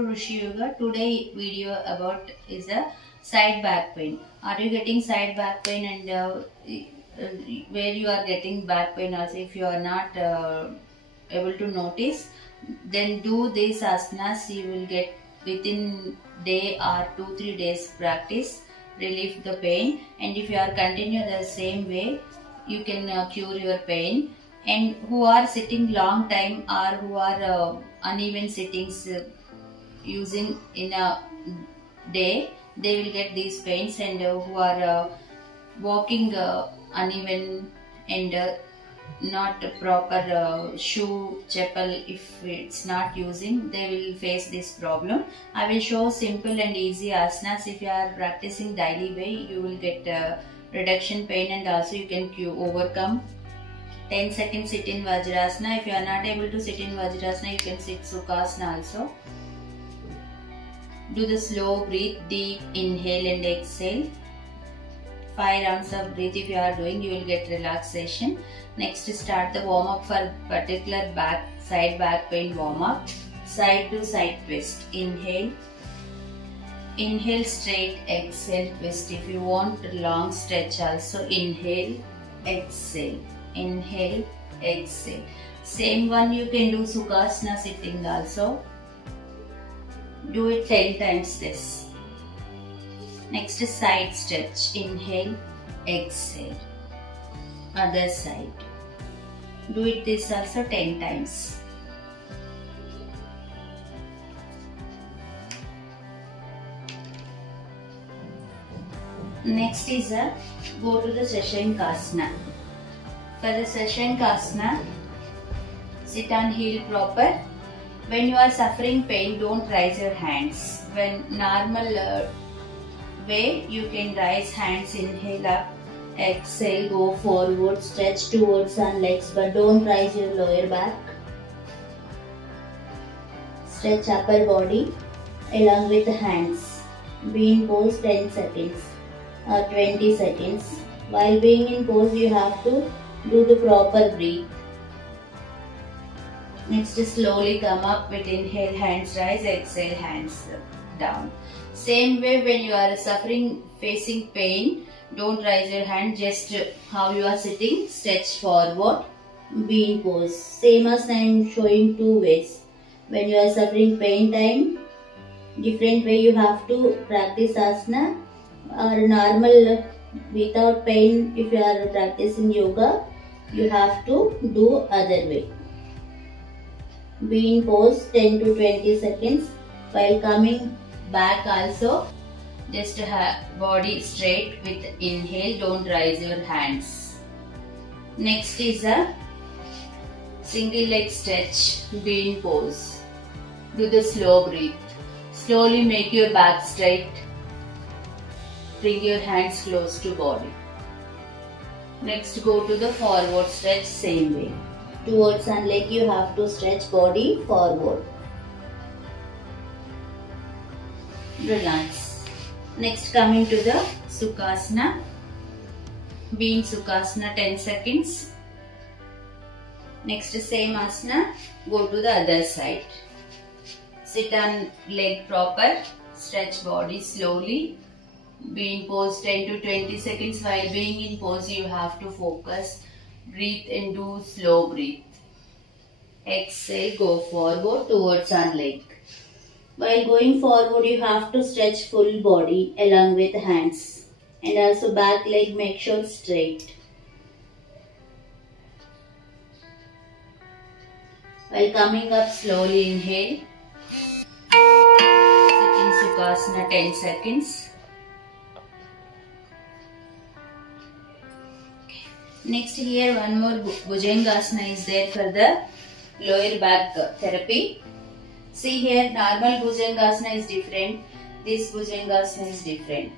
to Rishi Yoga. Today video about is a side back pain. Are you getting side back pain, and where you are getting back pain also, if you are not able to notice, then do these asanas. You will get within day or 2-3 days practice relieve the pain, and if you are continue the same way, you can cure your pain. And who are sitting long time or who are uneven sittings using in a day, they will get these pains. And who are walking uneven and not proper shoe chapel, if it's not using, they will face this problem. I will show simple and easy asanas. If you are practicing daily way, you will get reduction pain, and also you can overcome. 10 seconds sit in Vajrasana. If you are not able to sit in Vajrasana, you can sit Sukhasana also. Do the slow breathe, deep inhale and exhale. 5 rounds of breath if you are doing, you will get relaxation. Next, start the warm up for particular side back pain warm up. Side to side twist. Inhale. Inhale straight, exhale twist. If you want long stretch also, inhale, exhale. Inhale, exhale. Same one you can do Sukhasana sitting also. Do it 10 times this. Next is side stretch. Inhale, exhale. Other side. Do it this also 10 times. Next is go to the Shashankasana. For the Shashankasana, sit on heel proper. When you are suffering pain, don't raise your hands. When normal way, you can raise hands, inhale up, exhale, go forward, stretch towards on legs, but don't raise your lower back. Stretch upper body along with the hands. Be in pose 10 seconds or 20 seconds. While being in pose, you have to do the proper breathe. Next, slowly come up with inhale, hands rise, exhale, hands down. Same way, when you are suffering, facing pain, don't raise your hand, just how you are sitting, stretch forward, be in pose. Same as I am showing 2 ways. When you are suffering pain time, different way you have to practice asana, or normal without pain, if you are practicing yoga, you have to do other way. Be in pose 10 to 20 seconds. While coming back also, just have body straight with inhale, don't raise your hands. Next is a single leg stretch. Be in pose. Do the slow breathe. Slowly make your back straight. Bring your hands close to body. Next, go to the forward stretch, same way. Towards one leg, you have to stretch body forward. Relax. Next, coming to the Sukhasana. Be in Sukhasana 10 seconds. Next, same asana, go to the other side. Sit on leg proper, stretch body slowly. Be in pose 10 to 20 seconds. While being in pose, you have to focus, breathe and do slow breathe. Exhale, go forward towards one leg. While going forward, you have to stretch full body along with hands, and also back leg make sure straight. While coming up, slowly inhale. Sit in Sukhasana 10 seconds. Next, here one more Bhujangasana is there for the lower back therapy. See here, normal Bhujangasana is different. This Bhujangasana is different.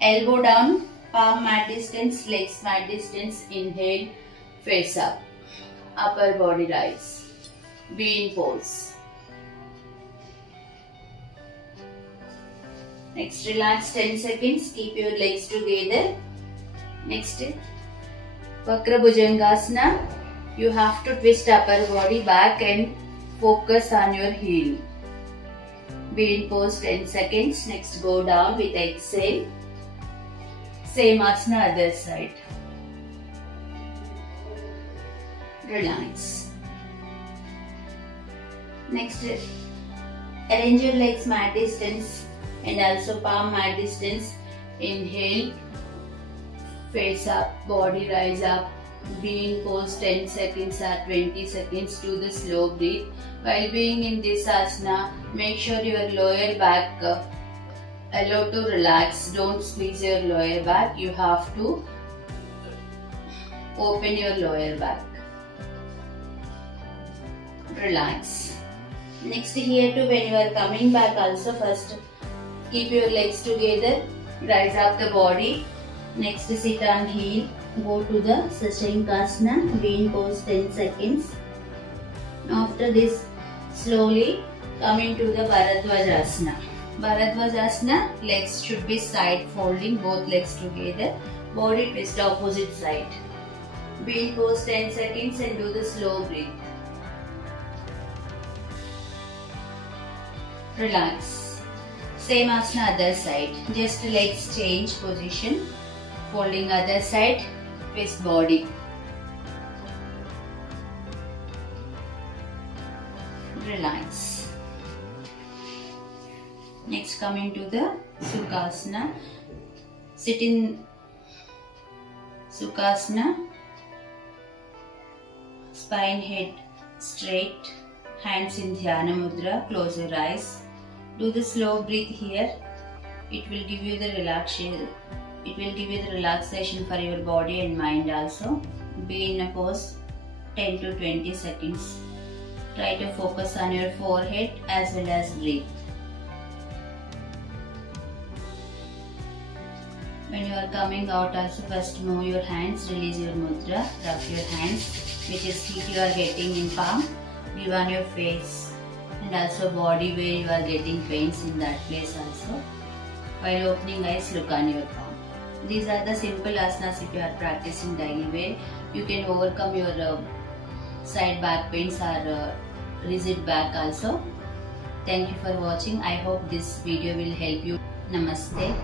Elbow down, palm mat distance, legs mat distance. Inhale, face up. Upper body rise. Be in pose. Next, relax 10 seconds. Keep your legs together. Next, Vakra Bhujangasana. You have to twist upper body back and focus on your heel. Be in pose 10 seconds. Next go down with exhale. Same asana other side. Relax. Next, arrange your legs mat distance and also palm mat distance. Inhale, face up, body rise up. Be in pose 10 seconds or 20 seconds. Do the slow breathe. While being in this asana, make sure your lower back allow to relax. Don't squeeze your lower back. You have to open your lower back. Relax. Next, here too, when you are coming back also, first keep your legs together. Rise up the body. Next, sit on heel. Go to the Shashankasana. Be in pose 10 seconds. After this, slowly come into the Bharadwajasana. Bharadwajasana, legs should be side folding, both legs together. Body twist opposite side. Be in pose 10 seconds and do the slow breathe. Relax. Same asana other side. Just legs change position. Folding other side. Twist body. Relax. Next, coming to the Sukhasana. Sit in Sukhasana. Spine, head straight. Hands in Dhyana Mudra. Close your eyes. Do the slow breathe here. It will give you the relaxation. It will give you the relaxation for your body and mind also. Be in a pose 10 to 20 seconds. Try to focus on your forehead as well as breathe. When you are coming out also, first move your hands, release your mudra, rub your hands, which is heat you are getting in palm. Give on your face and also body where you are getting pains in that place also. While opening eyes, look on your palm. These are the simple asanas. If you are practicing daily way, you can overcome your side back pains or rigid back also. Thank you for watching. I hope this video will help you. Namaste.